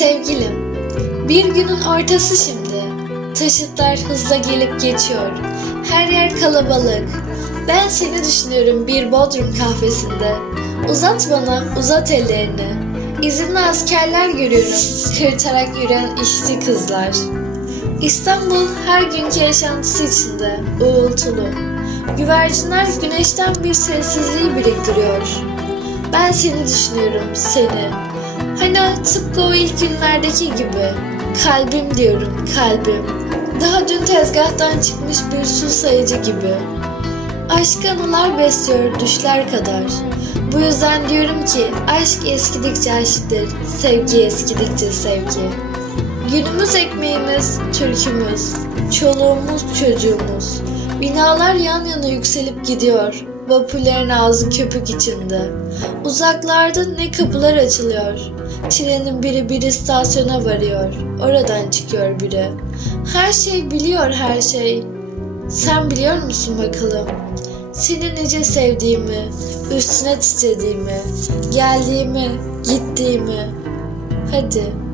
Sevgilim, bir günün ortası şimdi. Taşıtlar hızla gelip geçiyor. Her yer kalabalık. Ben seni düşünüyorum bir Bodrum kahvesinde. Uzat bana, uzat ellerini. İzinli askerler görüyorum. Hırtarak yürüyen işçi kızlar. İstanbul her günkü yaşantısı içinde, uğultulu. Güvercinler güneşten bir sessizliği biriktiriyor. Ben seni düşünüyorum, seni. Hani tıpkı o ilk günlerdeki gibi. Kalbim diyorum, kalbim. Daha dün tezgahtan çıkmış bir su sayıcı gibi. Aşk anılar besliyor düşler kadar. Bu yüzden diyorum ki aşk eskidikçe aşktır, sevgi eskidikçe sevgi. Günümüz ekmeğimiz, türkümüz, çoluğumuz, çocuğumuz. Binalar yan yana yükselip gidiyor. Vapurların ağzı köpük içinde. Uzaklarda ne kapılar açılıyor. Trenin biri bir istasyona varıyor. Oradan çıkıyor biri. Her şey biliyor her şey. Sen biliyor musun bakalım? Seni nice sevdiğimi, üstüne titrediğimi, geldiğimi, gittiğimi. Hadi